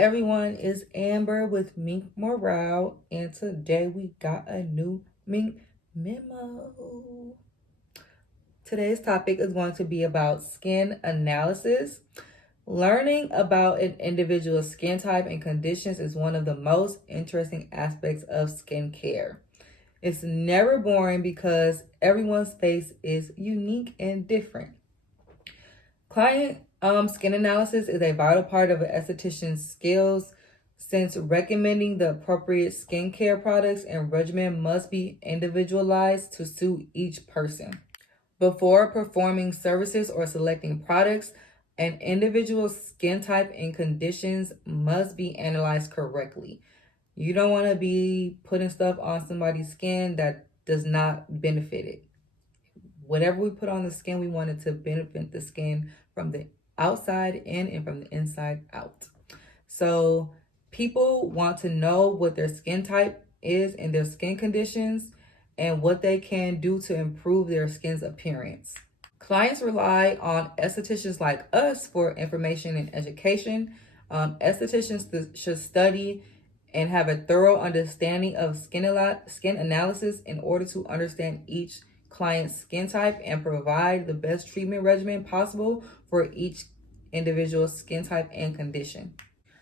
everyone, it's Amber with Mink Morale, and today we got a new Mink memo. Today's topic is going to be about skin analysis. Learning about an individual's skin type and conditions is one of the most interesting aspects of skincare. It's never boring because everyone's face is unique and different. Client skin analysis is a vital part of an esthetician's skills since recommending the appropriate skincare products and regimen must be individualized to suit each person. Before performing services or selecting products, an individual's skin type and conditions must be analyzed correctly. You don't want to be putting stuff on somebody's skin that does not benefit it. Whatever we put on the skin, we want it to benefit the skin from the outside in and from the inside out. So people want to know what their skin type is and their skin conditions and what they can do to improve their skin's appearance. Clients rely on estheticians like us for information and education. Estheticians should study and have a thorough understanding of skin analysis in order to understand each client's skin type and provide the best treatment regimen possible for each individual skin type and condition.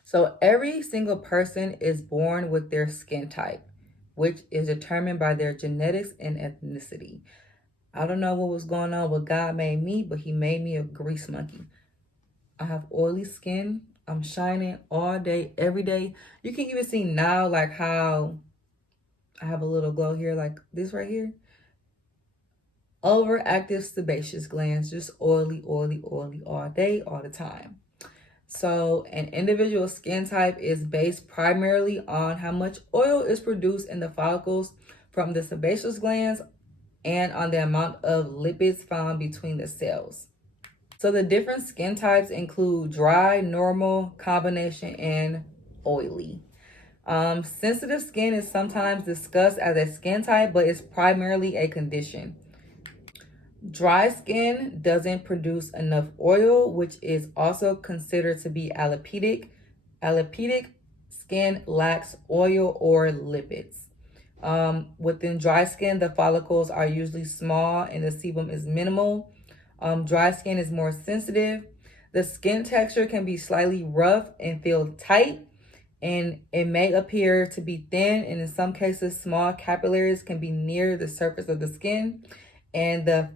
So every single person is born with their skin type, which is determined by their genetics and ethnicity. I don't know what was going on with God made me, but he made me a grease monkey. I have oily skin. I'm shining all day, every day. You can even see now like how I have a little glow here, like this right here. Overactive sebaceous glands, just oily all day, all the time. So an individual skin type is based primarily on how much oil is produced in the follicles from the sebaceous glands and on the amount of lipids found between the cells. So the different skin types include dry, normal, combination, and oily. Sensitive skin is sometimes discussed as a skin type, but it's primarily a condition. Dry skin doesn't produce enough oil, which is also considered to be alopecia. Alopecia skin lacks oil or lipids. Within dry skin, the follicles are usually small and the sebum is minimal. Dry skin is more sensitive. The skin texture can be slightly rough and feel tight, and it may appear to be thin, and in some cases, small capillaries can be near the surface of the skin. And the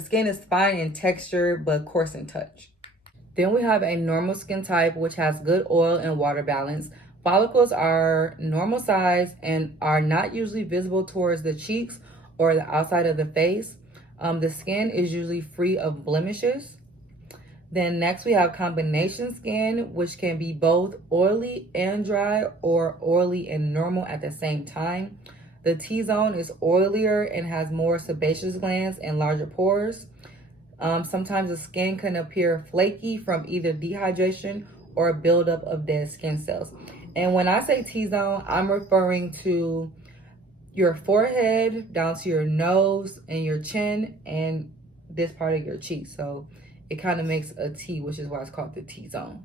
skin is fine in texture but coarse in touch. Then we have a normal skin type, which has good oil and water balance. Follicles are normal size and are not usually visible towards the cheeks or the outside of the face. The skin is usually free of blemishes. Then next we have combination skin, which can be both oily and dry or oily and normal at the same time. The T-zone is oilier and has more sebaceous glands and larger pores. Sometimes the skin can appear flaky from either dehydration or buildup of dead skin cells. And when I say T-zone, I'm referring to your forehead down to your nose and your chin and this part of your cheek. So it kind of makes a T, which is why it's called the T-zone.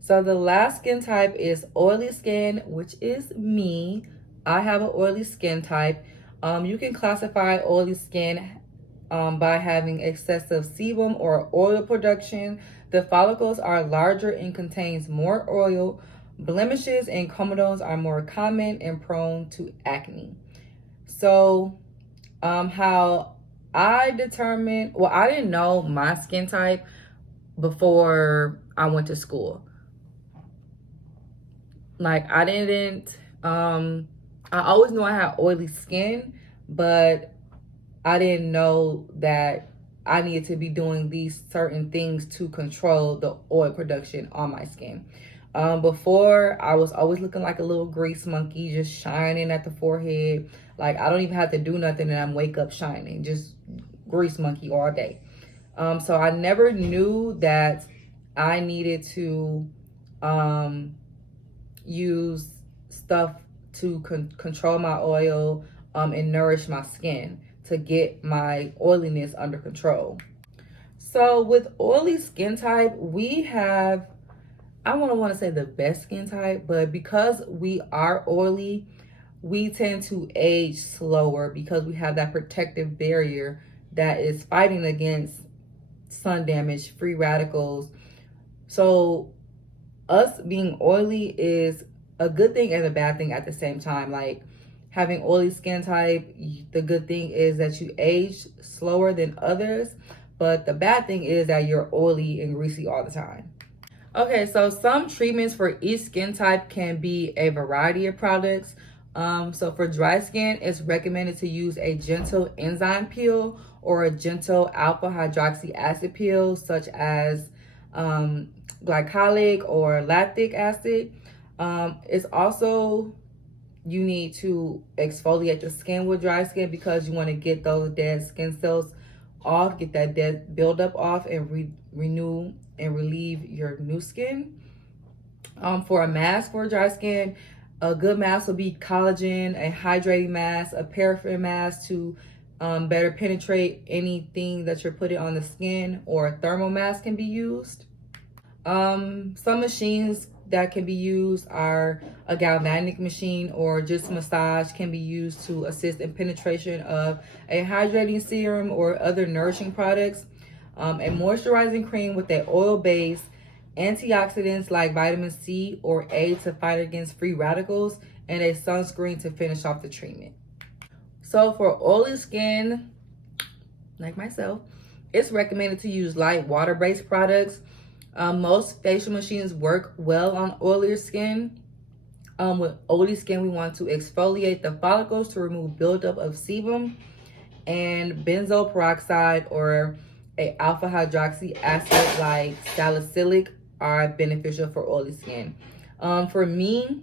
So the last skin type is oily skin, which is me. I have an oily skin type. You can classify oily skin by having excessive sebum or oil production. The follicles are larger and contains more oil. Blemishes and comedones are more common and prone to acne. So how I determined, well, I didn't know my skin type before I went to school. Like I didn't, I always knew I had oily skin, but I didn't know that I needed to be doing these certain things to control the oil production on my skin. Before, I was always looking like a little grease monkey, just shining at the forehead. Like I don't even have to do nothing and I'm wake up shining, just grease monkey all day. So I never knew that I needed to use stuff to control my oil and nourish my skin to get my oiliness under control. So with oily skin type, we have, I don't want to say the best skin type, but because we are oily, we tend to age slower because we have that protective barrier that is fighting against sun damage, free radicals. So us being oily is a good thing and a bad thing at the same time. Like having oily skin type, the good thing is that you age slower than others, but the bad thing is that you're oily and greasy all the time. Okay, so some treatments for each skin type can be a variety of products. So for dry skin, it's recommended to use a gentle enzyme peel or a gentle alpha hydroxy acid peel, such as um, glycolic or lactic acid. It's also, you need to exfoliate the skin with dry skin because you want to get those dead skin cells off, get that dead buildup off, and renew and relieve your new skin. For a mask for dry skin, a good mask will be collagen, a hydrating mask, a paraffin mask to better penetrate anything that you're putting on the skin, or a thermal mask can be used. Some machines that can be used are a galvanic machine, or just massage can be used to assist in penetration of a hydrating serum or other nourishing products. A moisturizing cream with an oil base, antioxidants like vitamin C or A to fight against free radicals, and a sunscreen to finish off the treatment. So for oily skin, like myself, it's recommended to use light water-based products. Most facial machines work well on oilier skin. With oily skin, we want to exfoliate the follicles to remove buildup of sebum, and benzoyl peroxide or a alpha hydroxy acid like salicylic are beneficial for oily skin. For me,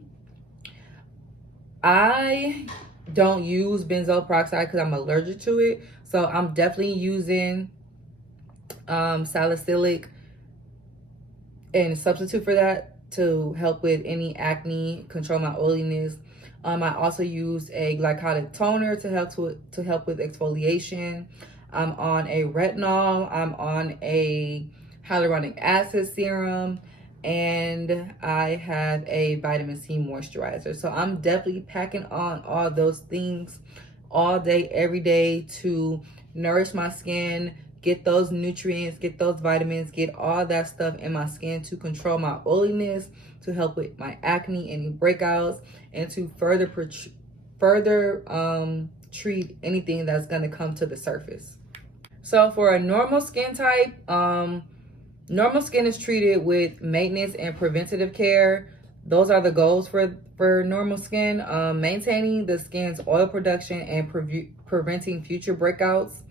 I don't use benzoyl peroxide because I'm allergic to it. So I'm definitely using salicylic and substitute for that to help with any acne, control my oiliness. I also use a glycolic toner to help with exfoliation. I'm on a retinol. I'm on a hyaluronic acid serum, and I have a vitamin C moisturizer. So I'm definitely packing on all those things all day, every day to nourish my skin, get those nutrients, get those vitamins, get all that stuff in my skin to control my oiliness, to help with my acne, any breakouts, and to further treat anything that's going to come to the surface. So for a normal skin type, normal skin is treated with maintenance and preventative care. Those are the goals for normal skin. Maintaining the skin's oil production and preventing future breakouts.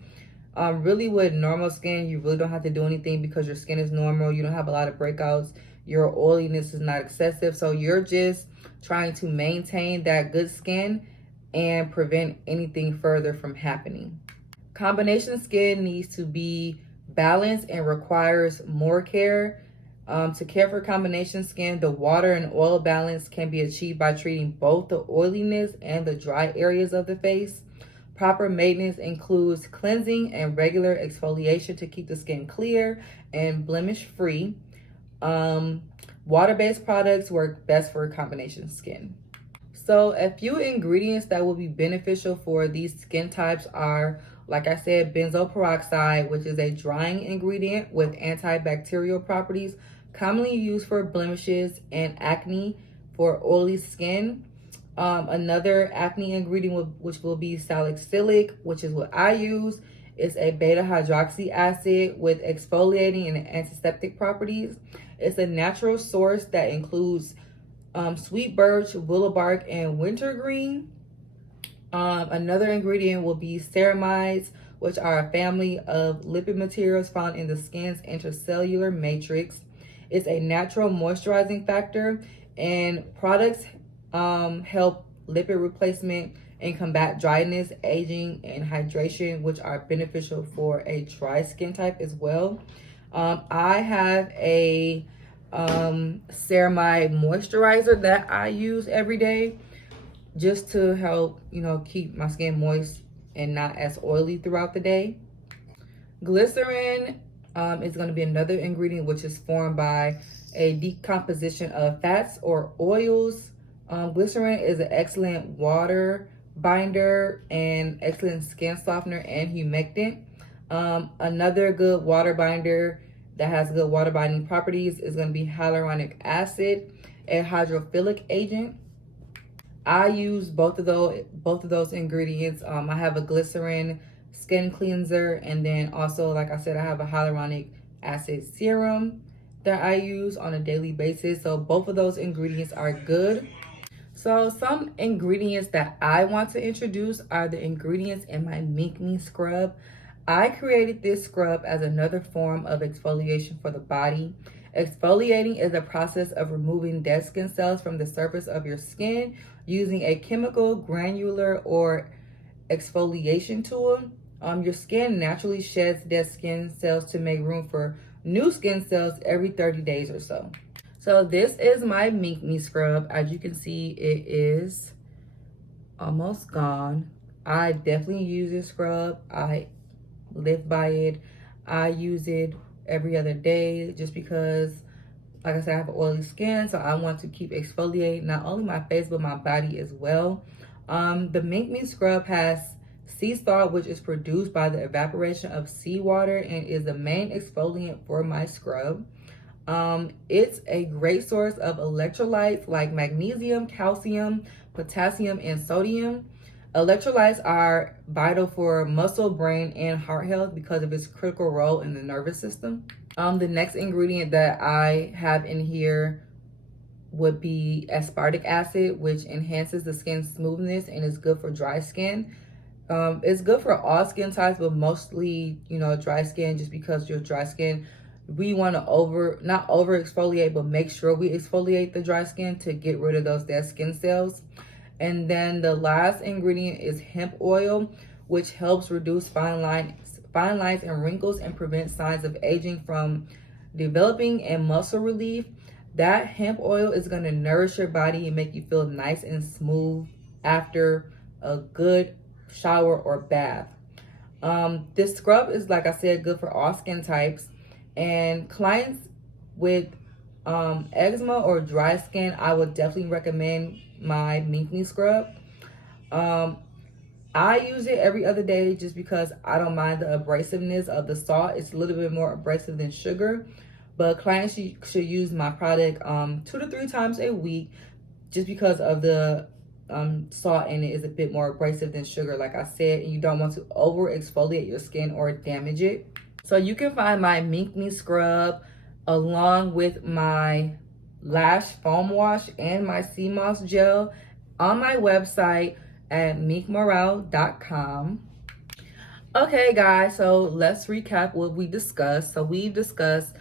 Really with normal skin, you really don't have to do anything because your skin is normal. You don't have a lot of breakouts. Your oiliness is not excessive. So you're just trying to maintain that good skin and prevent anything further from happening. Combination skin needs to be balanced and requires more care. To care for combination skin, the water and oil balance can be achieved by treating both the oiliness and the dry areas of the face. Proper maintenance includes cleansing and regular exfoliation to keep the skin clear and blemish free. Water-based products work best for combination skin. So a few ingredients that will be beneficial for these skin types are, like I said, benzoyl peroxide, which is a drying ingredient with antibacterial properties, commonly used for blemishes and acne for oily skin. Another acne ingredient, which will be salicylic, which is what I use, is a beta hydroxy acid with exfoliating and antiseptic properties. It's a natural source that includes sweet birch, willow bark, and wintergreen. Another ingredient will be ceramides, which are a family of lipid materials found in the skin's intercellular matrix. It's a natural moisturizing factor, and products help lipid replacement and combat dryness, aging, and hydration, which are beneficial for a dry skin type as well. I have a ceramide moisturizer that I use every day just to help, keep my skin moist and not as oily throughout the day. Glycerin is going to be another ingredient which is formed by a decomposition of fats or oils. Glycerin is an excellent water binder and excellent skin softener and humectant. Another good water binder that has good water binding properties is going to be hyaluronic acid, a hydrophilic agent. I use both of those ingredients. I have a glycerin skin cleanser, and then also, like I said, I have a hyaluronic acid serum that I use on a daily basis. So both of those ingredients are good. So some ingredients that I want to introduce are the ingredients in my Mink Me scrub. I created this scrub as another form of exfoliation for the body. Exfoliating is a process of removing dead skin cells from the surface of your skin using a chemical, granular, or exfoliation tool. Your skin naturally sheds dead skin cells to make room for new skin cells every 30 days or so. So this is my Mink Me scrub. As you can see, it is almost gone. I definitely use this scrub. I live by it. I use it every other day just because, like I said, I have oily skin, so I want to keep exfoliating not only my face but my body as well. The Mink Me scrub has sea salt, which is produced by the evaporation of seawater and is the main exfoliant for my scrub. It's a great source of electrolytes like magnesium, calcium, potassium, and sodium. Electrolytes are vital for muscle, brain, and heart health because of its critical role in the nervous system. The next ingredient that I have in here would be aspartic acid, which enhances the skin smoothness and is good for dry skin. It's good for all skin types, but mostly, dry skin, just because your dry skin, we want to not over exfoliate, but make sure we exfoliate the dry skin to get rid of those dead skin cells. And then the last ingredient is hemp oil, which helps reduce fine lines and wrinkles and prevent signs of aging from developing, and muscle relief. That hemp oil is going to nourish your body and make you feel nice and smooth after a good shower or bath. This scrub is, like I said, good for all skin types, and clients with eczema or dry skin, I would definitely recommend my Mink Me scrub. I use it every other day just because I don't mind the abrasiveness of the salt. It's a little bit more abrasive than sugar, but clients should use my product 2 to 3 times a week just because of the salt in it is a bit more abrasive than sugar, like I said, and you don't want to over exfoliate your skin or damage it. So you can find my Mink Me scrub along with my lash foam wash and my sea moss gel on my website at minkmorale.com. Okay guys, so let's recap what we discussed. So we've discussed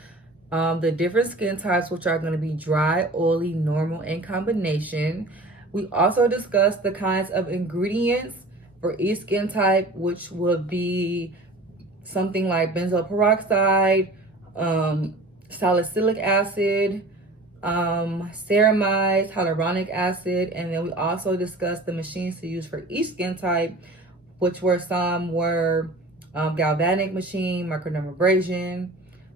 the different skin types, which are going to be dry, oily, normal, and combination. We also discussed the kinds of ingredients for each skin type, which would be something like benzoyl peroxide, salicylic acid, ceramides, hyaluronic acid, and then we also discussed the machines to use for each skin type, which were galvanic machine, microdermabrasion.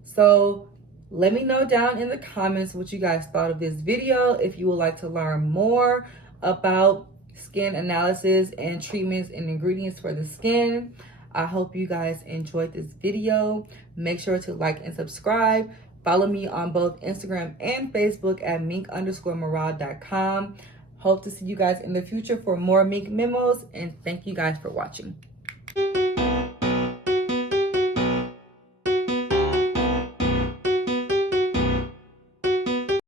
So let me know down in the comments what you guys thought of this video. If you would like to learn more about skin analysis and treatments and ingredients for the skin. I hope you guys enjoyed this video. Make sure to like and subscribe. Follow me on both Instagram and Facebook at mink_morale.com. Hope to see you guys in the future for more Mink Memos, and thank you guys for watching.